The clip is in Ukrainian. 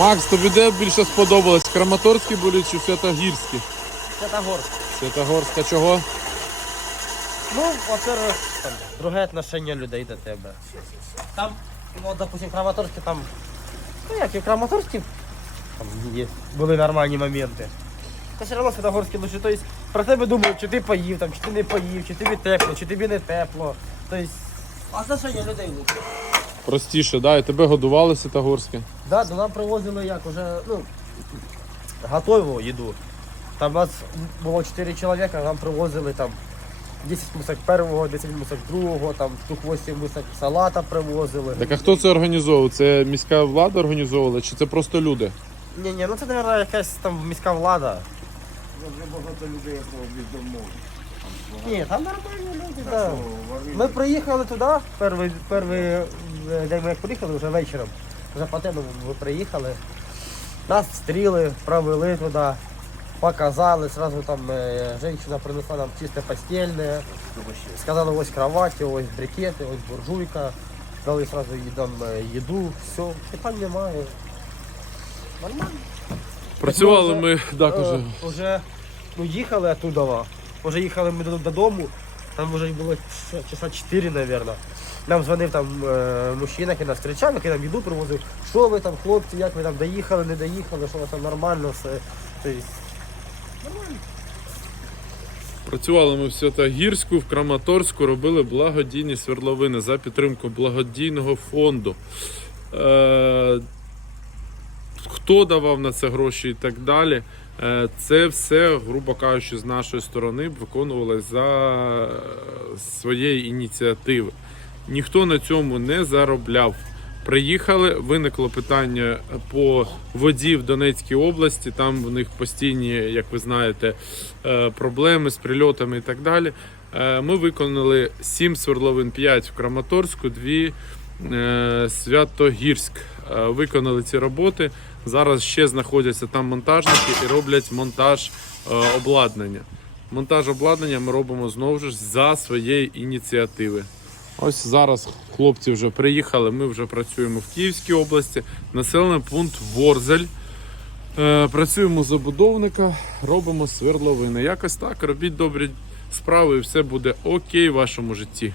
Макс, тобі де більше сподобалось? Краматорські були чи Святогірські? Святогорск. Святогорська чого? Ну, во-первых, там, друге отношення людей до тебе. Там, ну, допустим, в там, ну як і в Краматорську, там є, були нормальні моменти. Та все одно Святогорські лучше, тобто про тебе думають, чи ти поїв, там, чи ти не поїв, чи тобі тепло, чи тобі не тепло. Тобто, отношення людей лучше. Простіше, да? І тебе годували Святогорське? Да, до нам привозили як уже, ну, готову їду. Там нас було 4 чоловіка, нам привозили там 10 мисок першого, 10 мисок другого, там штук 8 мисок салата привозили. Так а хто це організовував? Це міська влада організовувала, чи це просто люди? Ні, ні, ну це, мабуть, якась там міська влада. Вже багато людей якого відомовили. Ні, там нормальні люди, так. Ми приїхали туди, перший, перший день ми як приїхали, вже вечором. Вже по темну ми приїхали. Нас встріли, провели туди, показали, сразу там е, жінка принесла нам чисте постільне. Сказали, ось кроваті, ось брикети, ось буржуйка. Дали сразу їй там е, їду, все, питань немає. Нормально. Працювали вже- ми, так, Е, уже. Уже ну, їхали оттуда. Вже їхали ми додому. Там вже було часа 4, мабуть. Нам дзвонив там е, мужчина, який нас зустрічав, який нам їду привозив. Що ви там, хлопці, як ви там доїхали, не доїхали, що у вас там нормально все. Тобто, Працювали ми в Святогірську, в Краматорську, робили благодійні свердловини за підтримку благодійного фонду. Е, хто давав на це гроші і так далі. Е, Це все, грубо кажучи, з нашої сторони виконувалось за своєї ініціативи. Ніхто на цьому не заробляв. Приїхали, виникло питання по воді в Донецькій області. Там в них постійні, як ви знаєте, е, проблеми з прильотами і так далі. Е, Ми виконали 7 свердловин, 5 в Краматорську, 2 е, Святогірськ. Виконали ці роботи. Зараз ще знаходяться там монтажники і роблять монтаж обладнання. Монтаж обладнання ми робимо знову ж за своєї ініціативи. Ось зараз хлопці вже приїхали. Ми вже працюємо в Київській області, населений пункт Ворзель. Е, працюємо забудовника, робимо свердловини. Якось так, робіть добрі справи, і все буде окей в вашому житті.